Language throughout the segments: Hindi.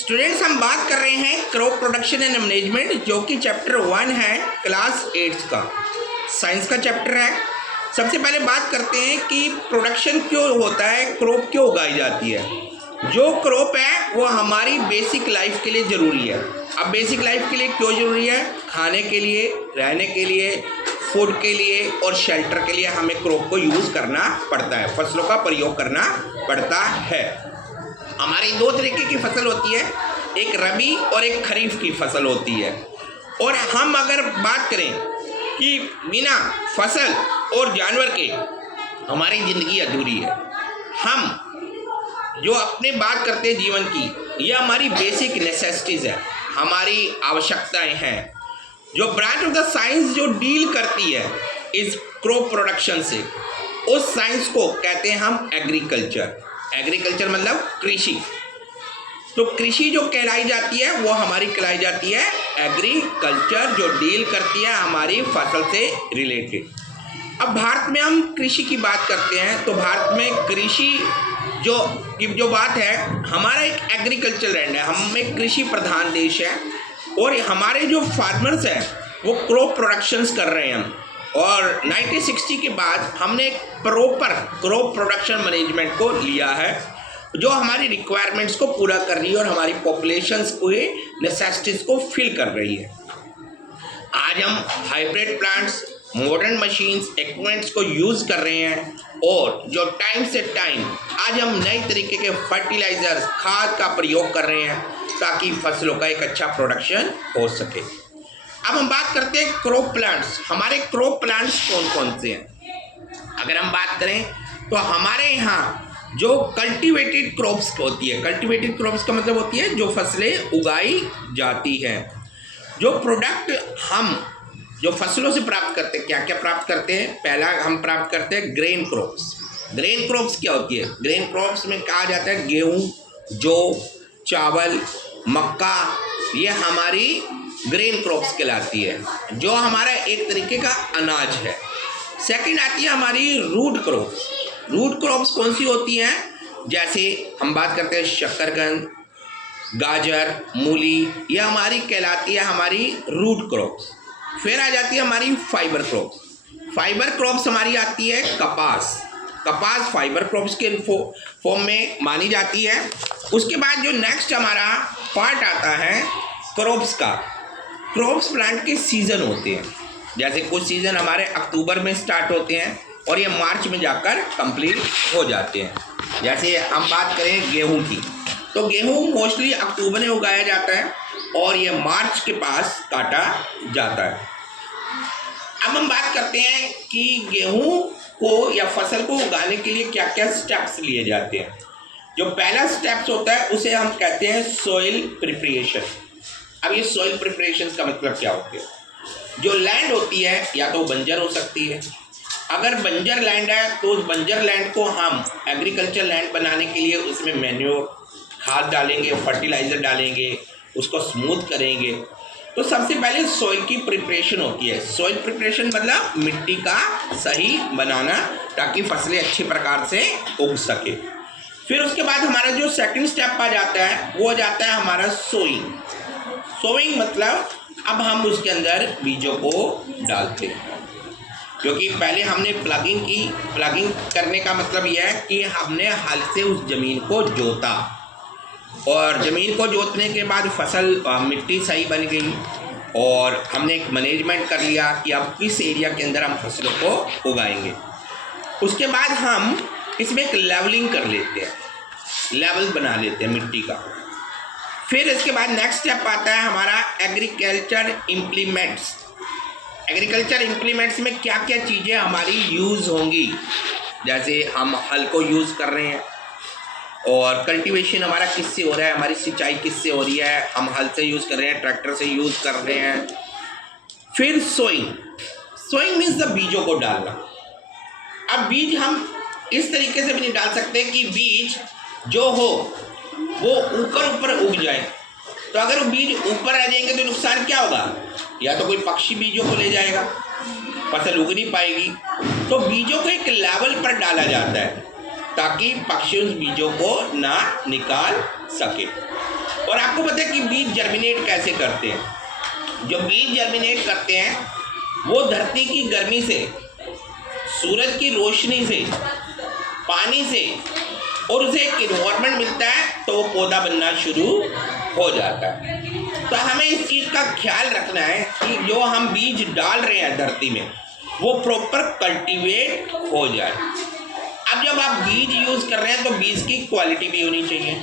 स्टूडेंट्स, हम बात कर रहे हैं क्रॉप प्रोडक्शन एंड मैनेजमेंट, जो कि चैप्टर 1 है क्लास 8 का, साइंस का चैप्टर है। सबसे पहले बात करते हैं कि प्रोडक्शन क्यों होता है, क्रॉप क्यों उगाई जाती है। जो क्रॉप है वो हमारी बेसिक लाइफ के लिए ज़रूरी है। अब बेसिक लाइफ के लिए क्यों ज़रूरी है? खाने के लिए, रहने के लिए, फूड के लिए और शेल्टर के लिए हमें क्रॉप को यूज़ करना पड़ता है, फसलों का प्रयोग करना पड़ता है। हमारी दो तरीके की फसल होती है, एक रबी और एक खरीफ की फसल होती है। और हम अगर बात करें कि बिना फसल और जानवर के हमारी ज़िंदगी अधूरी है। हम जो अपने बात करते हैं जीवन की, ये हमारी बेसिक नेसेसिटीज़ है, हमारी आवश्यकताएं हैं। जो ब्रांच ऑफ द साइंस जो डील करती है इस क्रॉप प्रोडक्शन से, उस साइंस को कहते हैं हम एग्रीकल्चर। एग्रीकल्चर मतलब कृषि। तो कृषि जो कहलाई जाती है वो हमारी कहलाई जाती है एग्रीकल्चर, जो डील करती है हमारी फसल से रिलेटेड। अब भारत में हम कृषि की बात करते हैं तो भारत में कृषि जो बात है, हमारा एक एग्रीकल्चर लैंड है, हम एक कृषि प्रधान देश है और हमारे जो फार्मर्स हैं वो क्रॉप प्रोडक्शंस कर रहे हैं। और 1960 के बाद हमने एक प्रॉपर क्रॉप प्रोडक्शन मैनेजमेंट को लिया है, जो हमारी रिक्वायरमेंट्स को पूरा कर रही है और हमारी पॉपुलेशंस को नेसेसिटीज़ को फिल कर रही है। आज हम hybrid plants, modern machines, equipments को यूज़ कर रहे हैं और जो टाइम से टाइम आज हम नए तरीके के फर्टिलाइजर्स, खाद का प्रयोग कर रहे हैं ताकि फसलों का एक अच्छा प्रोडक्शन हो सके। अब हम बात करते हैं क्रॉप प्लांट्स। हमारे क्रॉप प्लांट्स कौन कौन से हैं? अगर हम बात करें तो हमारे यहाँ जो कल्टीवेटेड क्रॉप्स होती है, कल्टीवेटेड क्रॉप्स का मतलब होती है जो फसलें उगाई जाती हैं। जो प्रोडक्ट हम जो फसलों से प्राप्त करते हैं, क्या क्या प्राप्त करते हैं? पहला हम प्राप्त करते हैं ग्रेन क्रॉप्स। ग्रेन क्रॉप्स क्या होती है? ग्रेन क्रॉप्स में कहा जाता है गेहूँ, जौ, चावल, मक्का, ये हमारी ग्रेन क्रॉप्स कहलाती है, जो हमारा एक तरीके का अनाज है। सेकंड आती है हमारी रूट क्रॉप्स। रूट क्रॉप्स कौन सी होती हैं? जैसे हम बात करते हैं शकरकंद, गाजर, मूली, ये हमारी कहलाती है हमारी रूट क्रॉप्स। फिर आ जाती है हमारी फाइबर क्रॉप्स। फाइबर क्रॉप्स हमारी आती है कपास। कपास फाइबर क्रॉप्स के फॉर्म में मानी जाती है। उसके बाद जो नेक्स्ट हमारा पार्ट आता है क्रॉप्स का। क्रॉप्स प्लांट के सीज़न होते हैं, जैसे कुछ सीज़न हमारे अक्टूबर में स्टार्ट होते हैं और ये मार्च में जाकर कंप्लीट हो जाते हैं। जैसे हम बात करें गेहूं की, तो गेहूं मोस्टली अक्टूबर में उगाया जाता है और ये मार्च के पास काटा जाता है। अब हम बात करते हैं कि गेहूं को या फसल को उगाने के लिए क्या क्या स्टेप्स लिए जाते हैं। जो पहला स्टेप्स होता है उसे हम कहते हैं सॉइल प्रिपरेशन। अब ये सॉइल प्रिपरेशन का मतलब क्या होता है? जो लैंड होती है या तो बंजर हो सकती है। अगर बंजर लैंड है तो उस बंजर लैंड को हम एग्रीकल्चर लैंड बनाने के लिए उसमें मैन्योर, खाद डालेंगे, फर्टिलाइज़र डालेंगे, उसको स्मूथ करेंगे। तो सबसे पहले सॉइल की प्रिपरेशन होती है। सॉइल प्रिपरेशन मतलब मिट्टी का सही बनाना ताकि फसलें अच्छी प्रकार से उग सके। फिर उसके बाद हमारा जो सेकंड स्टेप आ जाता है वो आ जाता है हमारा सोइंग। सोइंग मतलब अब हम उसके अंदर बीजों को डालते हैं, क्योंकि पहले हमने प्लगिंग की। प्लगिंग करने का मतलब यह है कि हमने हल से उस ज़मीन को जोता और ज़मीन को जोतने के बाद फसल मिट्टी सही बन गई और हमने एक मैनेजमेंट कर लिया कि अब किस एरिया के अंदर हम फसलों को उगाएंगे। उसके बाद हम इसमें एक लेवलिंग कर लेते हैं, लेवल बना लेते हैं मिट्टी का। फिर इसके बाद नेक्स्ट स्टेप आता है हमारा एग्रीकल्चर इम्प्लीमेंट्स। एग्रीकल्चर इम्प्लीमेंट्स में क्या क्या चीज़ें हमारी यूज़ होंगी, जैसे हम हल को यूज़ कर रहे हैं और कल्टीवेशन हमारा किससे हो रहा है, हमारी सिंचाई किससे हो रही है, हम हल से यूज़ कर रहे हैं, ट्रैक्टर से यूज़ कर रहे हैं। फिर सोइंग। सोइंग मीन्स द बीजों को डालना। अब बीज हम इस तरीके से भी नहीं डाल सकते कि बीज जो हो वो ऊपर उग जाए। तो अगर वो बीज ऊपर आ जाएंगे तो नुकसान क्या होगा? या तो कोई पक्षी बीजों को ले जाएगा, फसल उग नहीं पाएगी। तो बीजों को एक लेवल पर डाला जाता है ताकि पक्षी उस बीजों को ना निकाल सके। और आपको आपको पता है कि बीज जर्मिनेट कैसे करते हैं? जो बीज जर्मिनेट करते हैं वो धरती की गर्मी से, सूरज की रोशनी से, पानी से और उसे एक इन्वायरमेंट मिलता है तो वो पौधा बनना शुरू हो जाता है। तो हमें इस चीज़ का ख्याल रखना है कि जो हम बीज डाल रहे हैं धरती में वो प्रॉपर कल्टीवेट हो जाए। अब जब आप बीज यूज़ कर रहे हैं तो बीज की क्वालिटी भी होनी चाहिए।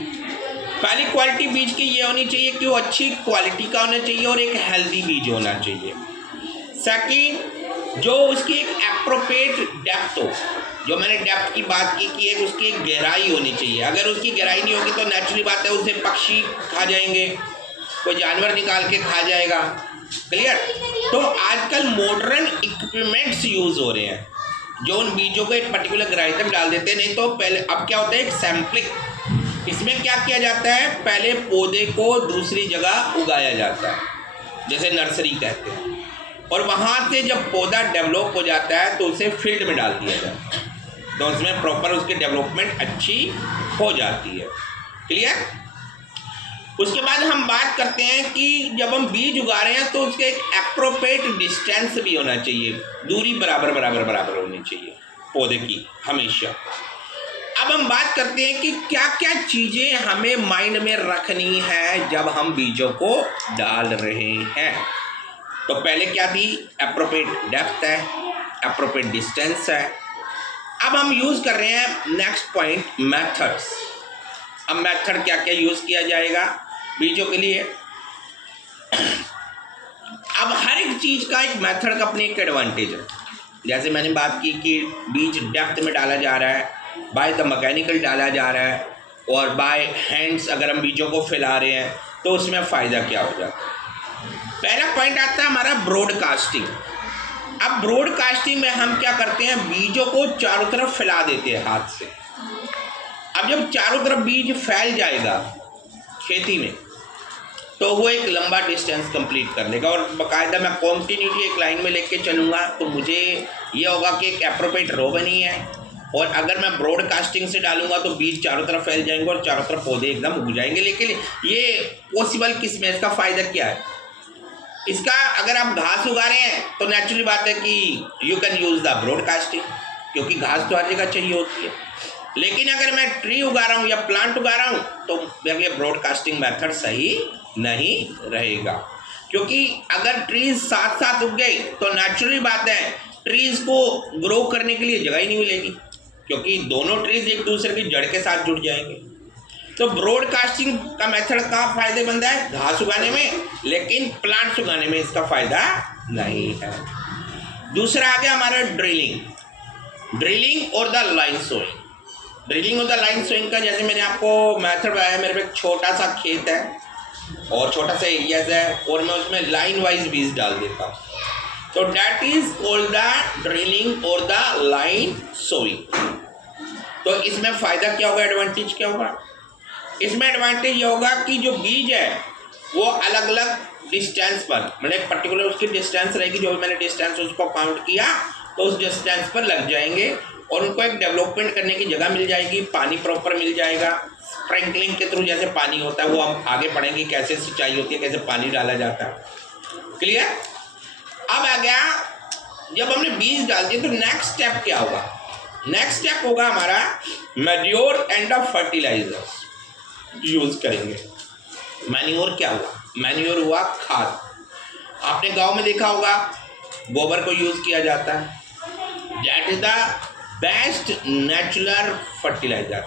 पहली क्वालिटी बीज की ये होनी चाहिए कि वो अच्छी क्वालिटी का होना चाहिए और एक हेल्दी बीज होना चाहिए। सेकंड, जो उसकी एक एप्रोप्रिएट डेप्थ हो, जो मैंने डेप्थ की बात की कि एक उसकी एक गहराई होनी चाहिए। अगर उसकी गहराई नहीं होगी तो नेचुरली बात है उसे पक्षी खा जाएंगे, कोई जानवर निकाल के खा जाएगा। क्लियर? तो आजकल मॉडर्न इक्विपमेंट्स यूज़ हो रहे हैं जो उन बीजों को एक पर्टिकुलर गहराई तक डाल देते हैं। नहीं तो पहले अब क्या होता है, एक सैम्पलिंग, इसमें क्या किया जाता है, पहले पौधे को दूसरी जगह उगाया जाता है, जैसे नर्सरी कहते हैं, और वहाँ से जब पौधा डेवलप हो जाता है तो उसे फील्ड में डाल दिया जाता है, तो उसमें प्रॉपर उसकी डेवलपमेंट अच्छी हो जाती है। क्लियर? उसके बाद हम बात करते हैं कि जब हम बीज उगा रहे हैं तो उसके एक एप्रोप्रिएट डिस्टेंस भी होना चाहिए, दूरी बराबर बराबर बराबर होनी चाहिए पौधे की हमेशा। अब हम बात करते हैं कि क्या क्या चीज़ें हमें माइंड में रखनी है जब हम बीजों को डाल रहे हैं। तो पहले क्या थी, एप्रोप्रिएट डेप्थ है, एप्रोप्रिएट डिस्टेंस है। अब हम यूज़ कर रहे हैं नेक्स्ट पॉइंट, मेथड्स। अब मेथड क्या क्या यूज़ किया जाएगा बीजों के लिए। अब हर एक चीज़ का एक मेथड का अपने एक एडवांटेज है। जैसे मैंने बात की कि बीज डेप्थ में डाला जा रहा है, बाय द मैकेनिकल डाला जा रहा है, और बाय हैंड्स अगर हम बीजों को फैला रहे हैं तो उसमें फ़ायदा क्या हो जाता है। पहला पॉइंट आता है हमारा ब्रॉडकास्टिंग। अब ब्रॉडकास्टिंग में हम क्या करते हैं, बीजों को चारों तरफ फैला देते हैं हाथ से। अब जब चारों तरफ बीज फैल जाएगा खेती में तो वो एक लंबा डिस्टेंस कंप्लीट कर लेगा, और बाकायदा मैं कॉन्टीन्यूटी एक लाइन में लेके चलूँगा तो मुझे ये होगा कि एक एप्रोप्रिएट रो बनी है। और अगर मैं ब्रॉडकास्टिंग से डालूंगा तो बीज चारों तरफ फैल जाएंगे और चारों तरफ पौधे एकदम उग जाएंगे। लेकिन ये पॉसिबल किस में, इसका फ़ायदा क्या है इसका? अगर आप घास उगा रहे हैं तो नेचुरली बात है कि you can use the broadcasting, क्योंकि घास तो हर जगह चाहिए होती है। लेकिन अगर मैं ट्री उगा रहा हूँ या प्लांट उगा रहा हूँ तो देखिए ब्रॉडकास्टिंग मेथड सही नहीं रहेगा, क्योंकि अगर ट्रीज साथ साथ उग गई तो नेचुरली बात है ट्रीज को ग्रो करने के लिए जगह ही नहीं मिलेगी, क्योंकि दोनों ट्रीज एक दूसरे की जड़ के साथ जुड़ जाएंगे। तो ब्रॉडकास्टिंग का मेथड का फायदेमंद है घास उगाने में, लेकिन प्लांट्स उगाने में इसका फायदा नहीं है। दूसरा आ गया हमारा ड्रिलिंग और द लाइन सोइंग। ड्रिलिंग और द लाइन सोइंग का जैसे मैंने आपको मेथड बताया, मेरे पे एक छोटा सा खेत है और छोटा सा एरिया है और मैं उसमें लाइन वाइज बीज डाल देता हूँ, तो that is called the drilling और द लाइन सोइंग। तो इसमें फ़ायदा क्या होगा, एडवांटेज क्या होगा? इसमें एडवांटेज ये होगा कि जो बीज है वो अलग अलग डिस्टेंस पर, मतलब पर्टिकुलर उसकी डिस्टेंस रहेगी, जो मैंने डिस्टेंस उसको काउंट किया तो उस डिस्टेंस पर लग जाएंगे और उनको एक डेवलपमेंट करने की जगह मिल जाएगी, पानी प्रॉपर मिल जाएगा। स्प्रिंकलिंग के थ्रू जैसे पानी होता है वो हम आगे पढ़ेंगे, कैसे सिंचाई होती है, कैसे पानी डाला जाता है। क्लियर? अब आ गया जब हमने बीज डाल दिए तो नेक्स्ट स्टेप क्या होगा? नेक्स्ट स्टेप होगा हमारा मैन्योर एंड फर्टिलाइजर्स यूज़ करेंगे। मैन्योर क्या हुआ? मैन्योर हुआ खाद। आपने गांव में देखा होगा गोबर को यूज़ किया जाता है, that is the best natural fertiliser.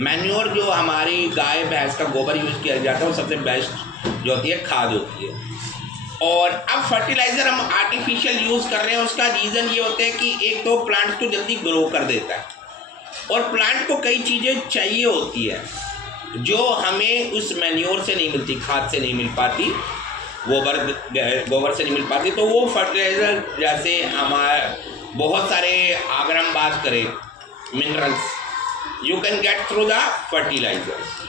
Manure जो हमारी गाय भैंस का गोबर यूज़ किया जाता है वो सबसे बेस्ट जो होती है खाद होती है। और अब फर्टिलाइज़र हम आर्टिफिशियल यूज़ कर रहे हैं, उसका रीज़न ये होता है कि एक तो प्लांट को जल्दी ग्रो कर देता है और प्लांट को कई चीज़ें चाहिए होती है जो हमें उस मैन्योर से नहीं मिलती, खाद से नहीं मिल पाती, गोबर से नहीं मिल पाती। तो वो फर्टिलाइज़र जैसे हमारे बहुत सारे, अगर हम बात करें minerals you can get through the fertilisers.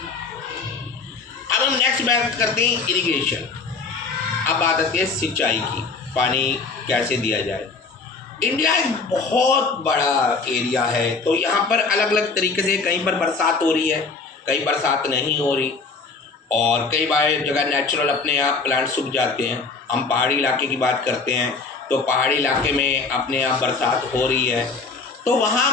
अब हम नेक्स्ट बात करते हैं इरिगेशन। अब बात आती है सिंचाई की, पानी कैसे दिया जाए। इंडिया एक बहुत बड़ा एरिया है तो यहाँ पर अलग अलग तरीके से कहीं पर बरसात हो रही है, कहीं बरसात नहीं हो रही। और कई बार जगह नेचुरल अपने आप प्लांट सूख जाते हैं। हम पहाड़ी इलाके की बात करते हैं तो पहाड़ी इलाके में अपने आप बरसात हो रही है तो वहाँ